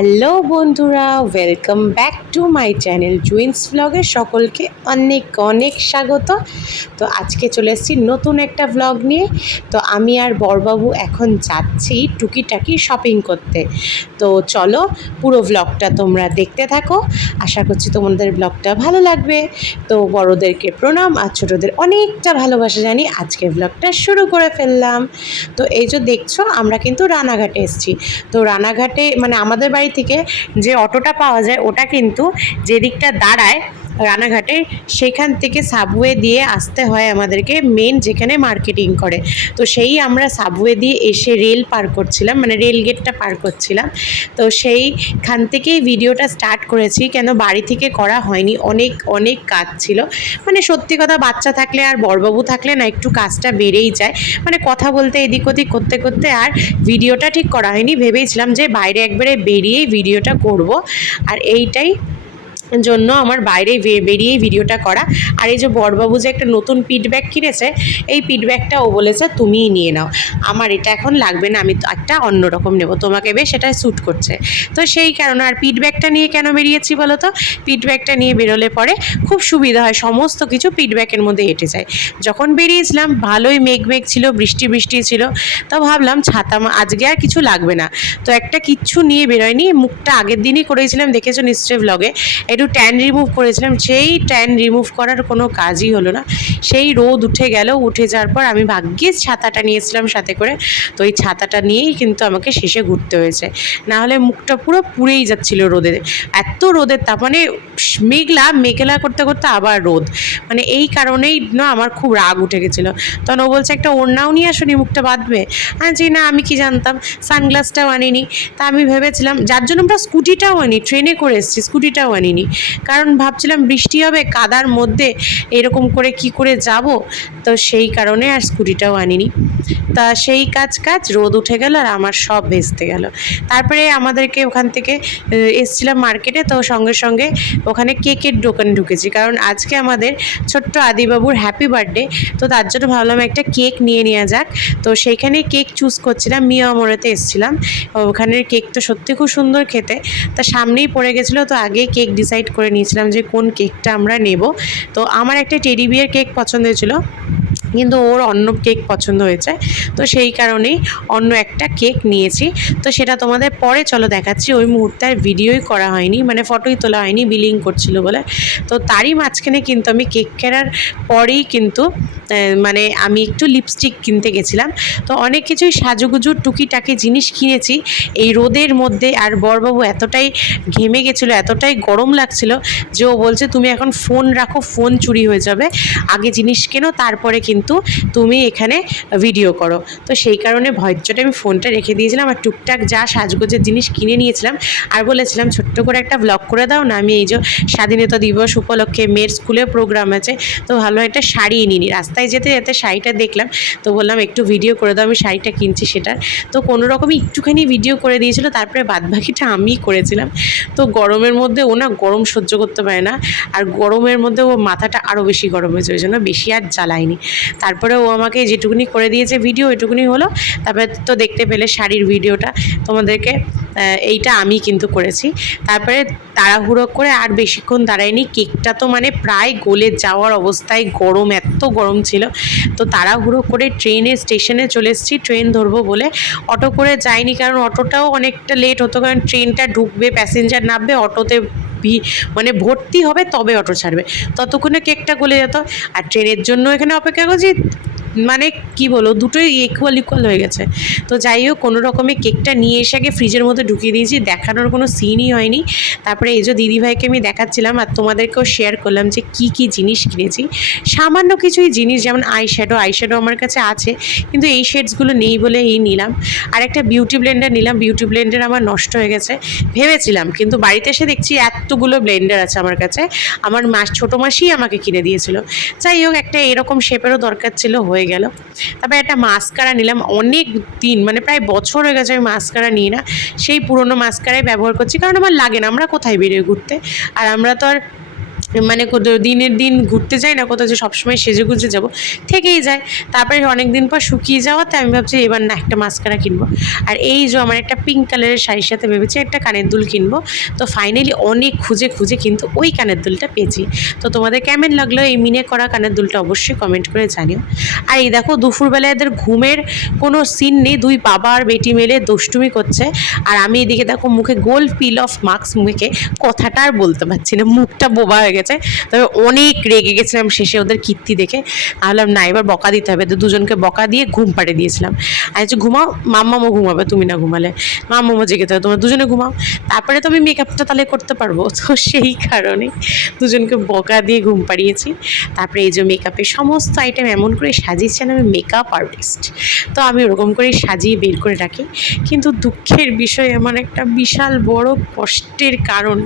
Hello বন্ধুরা welcome back to my channel জুইন্স ব্লগে সকলকে অনেক অনেক স্বাগত। তো আজকে চলে এসেছি নতুন একটা ব্লগ নিয়ে। তো আমি আর বরবাবু এখন যাচ্ছি টুকিটাকি শপিং করতে। তো চলো পুরো ব্লগটা তোমরা দেখতে থাকো। আশা করছি তোমাদের ব্লগটা ভালো লাগবে। তো বড়োদেরকে প্রণাম আর ছোটোদের অনেকটা ভালোবাসা জানি আজকে ব্লগটা শুরু করে ফেললাম। তো এই যে দেখছ, আমরা কিন্তু রানাঘাটে এসেছি। তো রানাঘাটে মানে আমাদের বাড়ি থেকে যে অটোটা পাওয়া যায় ওটা কিন্তু যেদিকটা দাঁড়ায় রানাঘাটে, সেখান থেকে সাবওয়ে দিয়ে আসতে হয় আমাদেরকে মেন যেখানে মার্কেটিং করে। তো সেই আমরা সাবওয়ে দিয়ে এসে রেল পার করছিলাম মানে রেল গেটটা পার করছিলাম। তো সেইখান থেকেই ভিডিওটা স্টার্ট করেছি, কেন বাড়ি থেকে করা হয়নি। অনেক অনেক কাজ ছিল। মানে সত্যি কথা, বাচ্চা থাকলে আর বড়বাবু থাকলে না একটু কাজটা বেড়েই যায়। মানে কথা বলতে এদিক ওদিক, করতে করতে আর ভিডিওটা ঠিক করা হয়নি। ভেবেছিলাম যে বাইরে একবারে বেরিয়েই ভিডিওটা করব। আর এইটাই জন্য আমার বাইরে বেরিয়েই ভিডিওটা করা। আর এই যে বড়বাবু যে একটা নতুন ব্যাগ কিনেছে, এই পিট ব্যাগটা ও বলেছে, তুমিই নিয়ে নাও। আমার এটা এখন লাগবে না, আমি একটা অন্যরকম নেব। তোমাকে বেশ সেটা স্যুট করছে। তো সেই কারণে, আর পিট ব্যাগটা নিয়ে কেন বেরিয়েছি বলো তো? পিট ব্যাগটা নিয়ে বেরোলে পরে খুব সুবিধা হয়, সমস্ত কিছু পিট ব্যাগের মধ্যে হেঁটে যায়। যখন বেরিয়েছিলাম, ভালোই মেঘ মেঘ ছিল, বৃষ্টি বৃষ্টি ছিল, তো ভাবলাম ছাতা আজকে আর কিছু লাগবে না। তো একটা কিচ্ছু নিয়ে বেরোয়নি, মুখটা আগের দিনই করেছিলাম, দেখেছ নিশ্চয়ই ব্লগে একটু ট্যান রিমুভ করেছিলাম, সেই ট্যান রিমুভ করার কোনো কাজই হলো না। সেই রোদ উঠে গেল, উঠে যাওয়ার পর আমি ভাগ্যিস ছাতাটা নিয়েছিলাম সাথে করে। তো এই ছাতাটা নিয়েই কিন্তু আমাকে শেষে ঘুরতে হয়েছে। না হলে মুখটা পুরো পুড়েই যাচ্ছিল রোদে। এত রোদের তাপ মানে মেঘলা মেঘলা করতে করতে আবার রোদ। মানে এই কারণেই না আমার খুব রাগ উঠে গেছিল। তখন ও বলছে, একটা ওড়নাও নিয়ে আসুনি, মুখটা বাঁধবে? হ্যাঁ জি না, আমি কি জানতাম? সানগ্লাসটাও আনিনি। তা আমি ভেবেছিলাম, যার জন্য আমরা স্কুটিটাও আনি, ট্রেনে করে এসেছি, স্কুটিটাও আনিনি। কারণ ভাবছিলাম বৃষ্টি হবে, কাদার মধ্যে এরকম করে কি করে যাব, তো সেই কারণে আর স্কুটিটাও আনিনি। তা সেই কাজ কাজ, রোদ উঠে গেল আর আমার সব ভেস্তে গেল। তারপরে আমাদেরকে ওখান থেকে এসছিলাম মার্কেটে, তো সঙ্গে সঙ্গে ওখানে কেকের দোকান ঢুকেছি। কারণ আজকে আমাদের ছোট্ট আদিবাবুর হ্যাপি বার্থডে তো তার জন্য ভাবলাম একটা কেক নিয়ে নেওয়া যাক। তো সেইখানে কেক চুজ করছিলাম, মিয়া মোড়েতে এসছিলাম। ওখানের কেক তো সত্যি খুব সুন্দর খেতে। তা সামনেই পড়ে গেছিল, তো আগেই কেক ডিসাইড করে নিয়েছিলাম যে কোন কেকটা আমরা নেব। তো আমার একটা টেডি বিয়ার কেক পছন্দ হয়েছিল। কিন্তু ওর অন্য কেক পছন্দ হয়েছে। তো সেই কারণেই অন্য একটা কেক নিয়েছি। তো সেটা তোমাদের পরে চলো দেখাচ্ছি। ওই মুহূর্তে আর ভিডিওই করা হয়নি মানে ফটোই তোলা হয়নি বিলিং করছিল বলে। তো তারই মাঝখানে কিন্তু আমি কেক কেনার পরেই কিন্তু মানে আমি একটু লিপস্টিক কিনতে গেছিলাম। তো অনেক কিছুই সাজুগুজুর টুকিটাকি জিনিস কিনেছি। এই রোদের মধ্যে আর বরবাবু এতটাই ঘেমে গেছিল, এতটাই গরম লাগছিল যে ও বলছে, তুমি এখন ফোন রাখো ফোন চুরি হয়ে যাবে। আগে জিনিস কেনো, তারপরে কিন্তু তুমি এখানে ভিডিও করো। তো সেই কারণে ভয়চটে আমি ফোনটা রেখে দিয়েছিলাম আর টুকটাক যা সাজগোজের জিনিস কিনে নিয়েছিলাম আর বলেছিলাম, ছোট্ট করে একটা ব্লগ করে দাও না, আমি এই যে স্বাধীনতা দিবস উপলক্ষে মেয়ের স্কুলে প্রোগ্রাম আছে, তো ভালো একটা শাড়ি নিনি রাস্তায় যেতে যেতে শাড়িটা দেখলাম, তো বললাম, একটু ভিডিও করে দাও, আমি শাড়িটা কিনছি সেটার। তো কোনো রকমই একটুখানি ভিডিও করে দিয়েছিল, তারপরে বাদবাকিটা আমিই করেছিলাম। তো গরমের মধ্যে ও না গরম সহ্য করতে পারে না, আর গরমের মধ্যে ও মাথাটা আরও বেশি গরম হয়েছে, ওই জন্য বেশি আর জ্বালায়নি। তারপরে ও আমাকে যেটুকুনি করে দিয়েছে ভিডিও ওইটুকুনি হলো। তারপরে তো দেখতে পেলে শাড়ির ভিডিওটা তোমাদেরকে এইটা আমি কিন্তু করেছি। তারপরে তাড়াহুড়ো করে আর বেশিক্ষণ দাঁড়ায়নি। কেকটা তো মানে প্রায় গলে যাওয়ার অবস্থায় গরম, এত গরম ছিল। তো তাড়াহুড়ো করে ট্রেনের স্টেশনে চলে এসেছি। ট্রেন ধরবো বলে অটো করে যাইনি, কারণ অটোটাও অনেকটা লেট হতো, কারণ ট্রেনটা ঢুকবে প্যাসেঞ্জার নামবে, অটোতে মানে ভর্তি হবে তবে অটো ছাড়বে। ততক্ষণে কেকটা গলে যেত। আর ট্রেনের জন্য এখানে অপেক্ষা করছি মানে কি বলো দুটোই ইকুয়াল ইকুয়াল হয়ে গেছে। তো যাই হোক, কোনো রকমে কেকটা নিয়ে এসে আগে ফ্রিজের মধ্যে ঢুকিয়ে দিয়েছি, দেখানোর কোনো সিনই হয়নি। তারপরে এই যে দিদিভাইকে আমি দেখাচ্ছিলাম আর তোমাদেরকেও শেয়ার করলাম যে কি কি জিনিস কিনেছি। সামান্য কিছুই জিনিস, যেমন আই শ্যাডো আই শ্যাডো আমার কাছে আছে, কিন্তু এই শেডসগুলো নেই বলে এই নিলাম। আর একটা বিউটি ব্লেন্ডার নিলাম বিউটি ব্লেন্ডার আমার নষ্ট হয়ে গেছে। ভেবেছিলাম, কিন্তু বাড়িতে এসে দেখছি এতগুলো ব্লেন্ডার আছে আমার কাছে। আমার মাস ছোটো মাসি আমাকে কিনে দিয়েছিল। যাই হোক, একটা এরকম শেপেরও দরকার ছিল, হয়ে গেল। তারপরে একটা মাস্কারা নিলাম। অনেক দিন মানে প্রায় বছর হয়ে গেছে আমি মাস্কারা নিই না। সেই পুরনো মাস্কারাই ব্যবহার করছি। কারণ আমার লাগে না, আমরা কোথায় বেরিয়ে ঘুরতে? আর আমরা তো আর মানে দিনের দিন ঘুরতে যাই না কোথাও যে সবসময় সেজে গুজে যাব, থেকেই যায়। তারপরে অনেক দিন পর শুকিয়ে যাওয়াতে আমি ভাবছি এবার না, একটা মাস্কারা কিনবো। আর এই যে আমার একটা পিঙ্ক কালারের শাড়ির সাথে ভেবেছি একটা কানের দুল কিনবো। তো ফাইনালি অনেক খুঁজে খুঁজে কিন্তু ওই কানের দুলটা পেয়েছি। তো তোমাদের কেমন লাগল এই মিনে করা কানের দুলটা অবশ্যই কমেন্ট করে জানিও। আর এই দেখো দুপুরবেলা এদের ঘুমের কোনো সিন নেই, দুই বাবা আর বেটি মেলে দুষ্টুমি করছে। আর আমি এদিকে দেখো মুখে গোল পিল অফ মাস্ক মুখে কথাটা আর বলতে পারছি না, মুখটা বোবা হয়ে গেছে। তবে অনেক রেগে গেছিলাম শেষে ওদের কীর্তি দেখে। ভাবলাম, না, এবার বকা দিতে হবে। তো দুজনকে বকা দিয়ে ঘুম পাড়ে দিয়েছিলাম। আর হচ্ছে ঘুমাও, মাম্মামও ঘুমাবে, তুমি না ঘুমালে। মাম্মামও জেগে থাকবে তোমরা দুজনে ঘুমাও। তারপরে তো আমি মেকআপটা তাহলে করতে পারব। তো সেই কারণে দুজনকে বকা দিয়ে ঘুম পাড়িয়েছি। তারপরে এই যে মেকআপের সমস্ত আইটেম এমন করে সাজিয়েছেন আমি মেকআপ আর্টিস্ট তো আমি ওরকম করেই সাজিয়ে বের করে রাখি। কিন্তু দুঃখের বিষয় আমার একটা বিশাল বড় কষ্টের কারণ,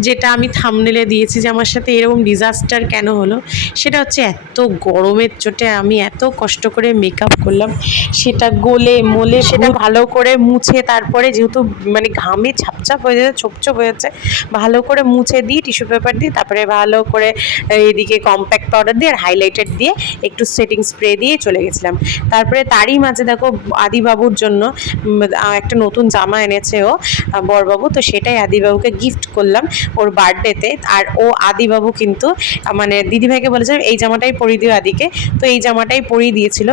যেটা আমি থামনেলে দিয়েছি যে আমার সাথে এরকম ডিজাস্টার কেন হলো? সেটা হচ্ছে এত গরমের চোটে আমি এত কষ্ট করে মেকআপ করলাম, সেটা গলে, মলে, সেটা ভালো করে মুছে তারপরে যেহেতু মানে ঘামে ছাপচাপ হয়ে যাচ্ছে ছোপছোপ হয়ে যাচ্ছে, ভালো করে মুছে দিই টিস্যু পেপার দিয়ে তারপরে ভালো করে এদিকে কম্প্যাক্ট পাউডার দিয়ে আর হাইলাইটার দিয়ে একটু সেটিং স্প্রে দিয়ে চলে গেছিলাম। তারপরে তারই মাঝে দেখো আদিবাবুর জন্য একটা নতুন জামা এনেছে ও বরবাবু, তো সেটাই আদিবাবুকে গিফট করলাম ওর বার্থডেতে আর ও আদিবাবু কিন্তু মানে দিদিভাইকে বলেছে এই জামাটাই পরিয়ে দিও আদিকে। তো এই জামাটাই পরিয়ে দিয়েছিল।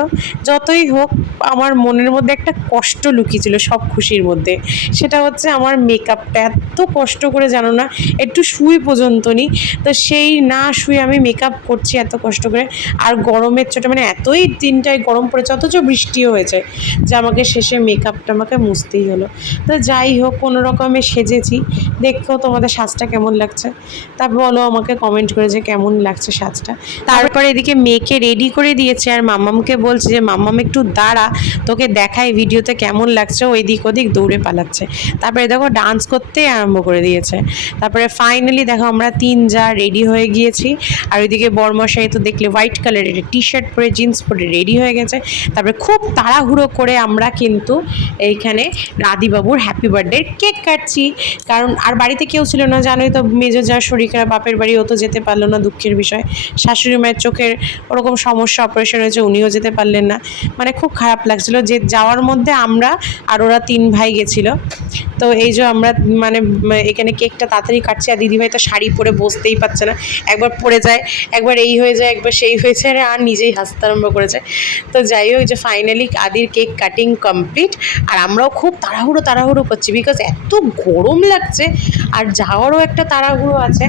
যতই হোক, আমার মনের মধ্যে একটা কষ্ট লুকিয়েছিল সব খুশির মধ্যে। সেটা হচ্ছে আমার মেকআপটা এত কষ্ট করে জানো না, একটু শুই পর্যন্ত নি। তো সেই না শুয়ে আমি মেকআপ করছি এত কষ্ট করে। আর গরমের চোটে মানে এতই দিনটায় গরম পড়েছে, অথচ বৃষ্টিও হয়েছে যে আমাকে শেষে মেকআপটা আমাকে মুছতেই হলো। তো যাই হোক, কোনো রকমে সেজেছি। দেখো তোমাদের সাজটা কেমন লাগছে। তা বলো আমাকে কমেন্ট করেছে কেমন লাগছে সাজটা। তারপরে এদিকে মেয়েকে রেডি করে দিয়েছে আর মাম্মামকে বলছে যে মাম্মাম একটু দাঁড়া, তোকে দেখাই ভিডিওতে কেমন লাগছে ওই দিক ওদিক দৌড়ে পালাচ্ছে। তারপরে দেখো ডান্স করতে আরম্ভ করে দিয়েছে। তারপরে ফাইনালি দেখো আমরা তিন যা রেডি হয়ে গিয়েছি। আর ওইদিকে বরমশাই তো দেখলে হোয়াইট কালারের টি শার্ট পরে জিন্স পরে রেডি হয়ে গেছে। তারপরে খুব তাড়াহুড়ো করে আমরা কিন্তু এইখানে রাদিবাবুর হ্যাপি বার্থডে কেক কাটছি। কারণ আর বাড়িতে কেউ ছিল না, জানোই তো মেজো যা শরীর খারাপ বাপের বাড়ি ও তো যেতে পারল না, দুঃখের বিষয়। শাশুড়ি মায়ের চোখের ওরকম সমস্যা অপারেশন হয়েছে, উনিও যেতে পারলেন না। মানে খুব খারাপ লাগছিল যে যাওয়ার মধ্যে আমরা আর ওরা তিন ভাই গেছিল। তো এই যে আমরা মানে এখানে কেকটা তাড়াতাড়ি কাটছি আর দিদিভাই তো শাড়ি পরে বসতেই পারছে না। একবার পড়ে যায়, একবার এই হয়ে যায়, একবার সেই হয়ে যায়, আর নিজেই হাসতে আরম্ভ করেছে। তো যাই হোক যে ফাইনালি আদির কেক কাটিং কমপ্লিট আর আমরাও খুব তাড়াহুড়ো তাড়াহুড়ো করছি বিকজ এত গরম লাগছে, আর যাওয়ারও একটা তাড়াহুড়ো আছে।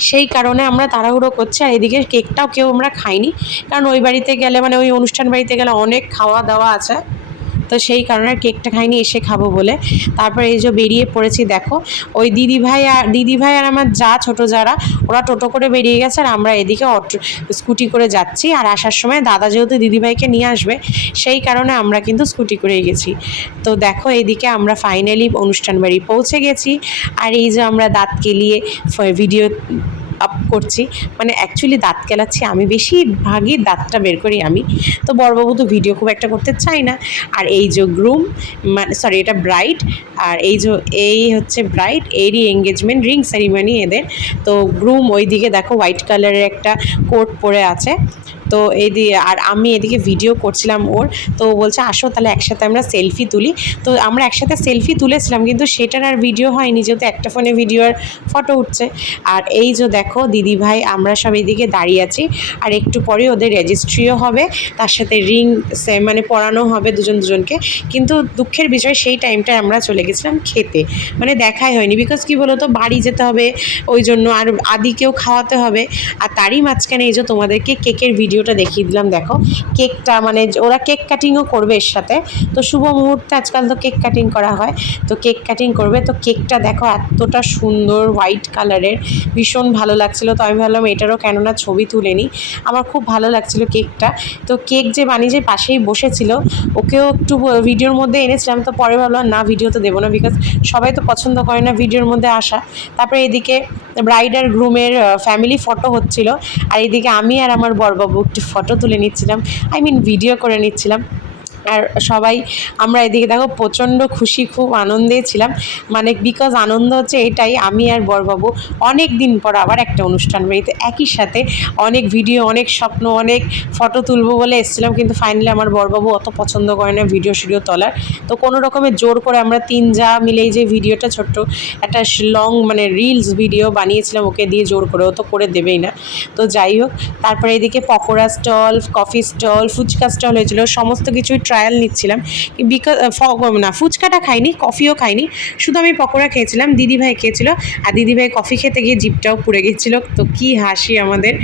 সেই কারণে আমরা তাড়াহুড়ো করছি। আর এদিকে কেকটাও কেউ আমরা খাইনি। কারণ ওই বাড়িতে গেলে মানে ওই অনুষ্ঠান বাড়িতে গেলে অনেক খাওয়া দাওয়া আছে। তো সেই কারণে কেকটা খাইনি, এসে খাব বলে। তারপর এই যে বেরিয়ে পড়েছি, দেখো। ওই দিদিভাই আর দিদিভাই আর আমার যা ছোট যারা, ওরা টোটো করে বেরিয়ে গেছে আর আমরা এদিকে অটো, স্কুটি করে যাচ্ছি। আর আসার সময় দাদা যেহেতু দিদিভাইকে নিয়ে আসবে, সেই কারণে আমরা কিন্তু স্কুটি করে গেছি। তো দেখো এইদিকে আমরা ফাইনালি অনুষ্ঠান বাড়ি পৌঁছে গেছি। আর এই যে আমরা দাঁত কেলিয়ে ভিডিও আপ করছি। মানে অ্যাকচুয়ালি দাঁত কেলাচ্ছি, আমি বেশিরভাগই দাঁতটা বের করি আমি। তো বড়বাবু তো ভিডিও খুব একটা করতে চাই না। আর এই যে গ্রুম মানে সরি এটা ব্রাইট আর এই যে, এই হচ্ছে ব্রাইট এরই এঙ্গেজমেন্ট রিং সেরিমনি এদের। তো গ্রুম ওইদিকে দেখো হোয়াইট কালারের একটা কোট পরে আছে। তো এই দিয়ে আর আমি এদিকে ভিডিও করছিলাম ওর, তো বলছে, আসো তাহলে একসাথে আমরা সেলফি তুলি। তো আমরা একসাথে সেলফি তুলেছিলাম, কিন্তু সেটার আর ভিডিও হয়নি, যেহেতু একটা ফোনে ভিডিও আর ফটো উঠছে। আর এই যে দেখো দিদি ভাই আমরা সব এদিকে দাঁড়িয়ে আছি। আর একটু পরে ওদের রেজিস্ট্রিও হবে, তার সাথে রিং মানে পরানো হবে দুজন দুজনকে। কিন্তু দুঃখের বিষয়, সেই টাইমটায় আমরা চলে গেছিলাম খেতে। মানে দেখাই হয়নি বিকজ কি বলতো, বাড়ি যেতে হবে, ওই জন্য আর আদিকেও খাওয়াতে হবে। আর তারই মাঝখানে এই যে তোমাদেরকে কেকের ভিডিওটা দেখিয়ে দিলাম, দেখো। কেকটা মানে ওরা কেক কাটিংও করবে এর সাথে। তো শুভ মুহূর্তে আজকাল তো কেক কাটিং করা হয়। তো কেক কাটিং করবে। তো কেকটা দেখো এতটা সুন্দর হোয়াইট কালারের ভীষণ ভালো লাগছিল। তো আমি ভাবলাম, এটারও কেননা ছবি তুলে নিই আমার খুব ভালো লাগছিল কেকটা। তো কেক যে বানিয়ে পাশেই বসেছিল, ওকেও একটু ভিডিওর মধ্যে এনেছিলাম। তো পরে ভাবলাম, না, ভিডিও তো দেবো না বিকজ সবাই তো পছন্দ করে না ভিডিওর মধ্যে আসা। তারপরে এদিকে ব্রাইড আর গ্রুমের ফ্যামিলি ফটো হচ্ছিল। আর এদিকে আমি আর আমার বরবাবু একটি ফটো তুলে নিচ্ছিলাম। আই মিন ভিডিও করে নিচ্ছিলাম। আর সবাই, আমরা এদিকে দেখো প্রচণ্ড খুশি, খুব আনন্দে ছিলাম। মানে বিকজ আনন্দ হচ্ছে এটাই, আমি আর বরবাবু অনেক দিন পর আবার একটা অনুষ্ঠান বাড়িতে একই সাথে অনেক ভিডিও অনেক স্বপ্ন, অনেক ফটো তুলবো বলে এসেছিলাম, কিন্তু ফাইনালি আমার বরবাবু অত পছন্দ করে না ভিডিও শিডিও তোলার। তো কোনো রকমের জোর করে আমরা তিন যা মিলে এই যে ভিডিওটা ছোট্ট, একটা লং মানে রিলস ভিডিও বানিয়েছিলাম, ওকে দিয়ে জোর করে, ও তো করে দেবেই না। তো যাই হোক, তারপরে এদিকে pakora stall coffee stall fuchka stall হয়েছিল, সমস্ত কিছুই ট্রায়াল নিচ্ছিলাম। বিকজ না, ফুচকাটা খাইনি কফিও খাইনি। শুধু আমি পকোড়া খেয়েছিলাম, দিদিভাই খেয়েছিল। আর দিদিভাই কফি খেতে গিয়ে জিপটাও পুড়ে গেছিল। তো কি হাসি আমাদের।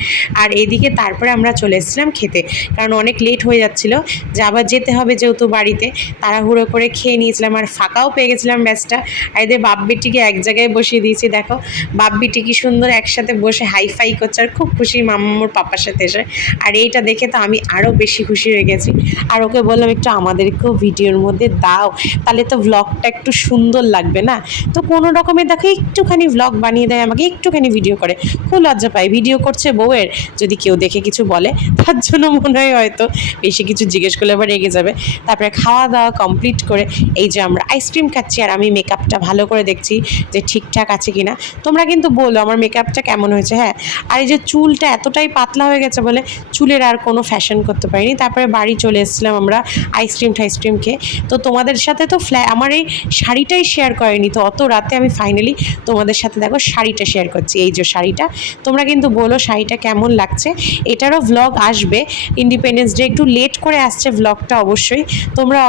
আর এদিকে তারপরে আমরা চলে এসেছিলাম খেতে। কারণ অনেক লেট হয়ে যাচ্ছিল। যে আবার যেতে হবে যেহেতু বাড়িতে। তাড়াহুড়ো করে খেয়ে নিয়েছিলাম আর ফাঁকাও পেয়ে গেছিলাম ব্যাসটা। আর এদের বাপ বেটিকে এক জায়গায় বসিয়ে দিয়েছি, দেখো। বাপ বেটি কি সুন্দর একসাথে বসে হাই ফাই করছে আর খুব খুশি মাম্মার পাপার সাথে এসে। আর এইটা দেখে তো আমি আরও বেশি খুশি হয়ে গেছি। আর ওকে বললাম একটু আমাদেরকেও ভিডিওর মধ্যে দাও। তাহলে তো ভ্লগটা একটু সুন্দর লাগবে না? তো কোনো রকমের দেখো একটুখানি ভ্লগ বানিয়ে দেয় আমাকে, একটুখানি ভিডিও করে। খুব লজ্জা পাই ভিডিও করছে বউয়ের, যদি কেউ দেখে কিছু বলে, তার জন্য মনে হয় হয়তো বেশি কিছু জিজ্ঞেস করলে আবার রেগে যাবে। তারপরে খাওয়া দাওয়া কমপ্লিট করে, এই যে আমরা আইসক্রিম খাচ্ছি আর আমি মেকআপটা ভালো করে দেখছি যে ঠিকঠাক আছে কিনা। তোমরা কিন্তু বলো আমার মেকআপটা কেমন হয়েছে হ্যাঁ? আর এই যে চুলটা এতটাই পাতলা হয়ে গেছে বলে চুলের আর কোনো ফ্যাশন করতে পারিনি। তারপরে বাড়ি চলে এসেছিলাম আমরা আইসক্রিম টাইসক্রিম খেয়ে। তো তোমাদের সাথে তো ফ্ল্যা আমার এই শাড়িটাই শেয়ার করেনি। তো অত রাতে আমি ফাইনালি তোমাদের সাথে দেখো শাড়িটা শেয়ার করছি। এই যে শাড়িটা, তোমরা কিন্তু বলো শাড়িটা কেমন লাগছে। এটারও ভ্লগ আসবে। ইন্ডিপেন্ডেন্স ডে একটু লেট করে আসছে ভ্লগটা অবশ্যই। তোমরা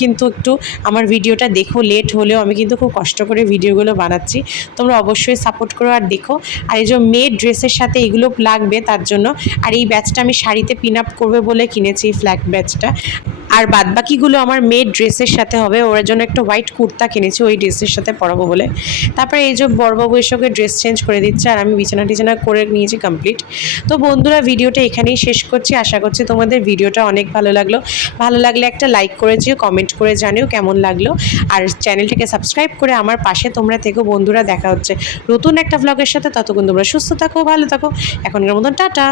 কিন্তু একটু আমার ভিডিওটা দেখো। লেট হলেও আমি কিন্তু খুব কষ্ট করে ভিডিওগুলো বানাচ্ছি। তোমরা অবশ্যই সাপোর্ট করো আর দেখো। আর এই যে মেয়ের ড্রেসের সাথে এগুলো লাগবে তার জন্য। আর এই ব্যাচটা আমি শাড়িতে পিন আপ করবে বলে কিনেছি ফ্ল্যাগ ব্যাচটা আর বাদবাকিগুলো আমার মেয়ের ড্রেসের সাথে হবে। ওর জন্য একটা হোয়াইট কুর্তা কিনেছি, ওই ড্রেসের সাথে পরাবো বলে। তারপরে এই যে বড়বাবু এসে ড্রেস চেঞ্জ করে দিচ্ছে আর আমি বিছানা টিছানা করে নিয়েছি কমপ্লিট তো বন্ধুরা, ভিডিওটা এখানেই শেষ করছি। আশা করছি তোমাদের ভিডিওটা অনেক ভালো লাগল। ভালো লাগলে একটা লাইক করে যেও কমেন্ট করে জানিও কেমন লাগল। আর চ্যানেলটাকে সাবস্ক্রাইব করে আমার পাশে তোমরা থেকো। বন্ধুরা, দেখা হচ্ছে নতুন একটা ভ্লগের সাথে। ততক্ষণ তোমরা সুস্থ থাকো, ভালো থাকো। এখনকার মতন, টাটা।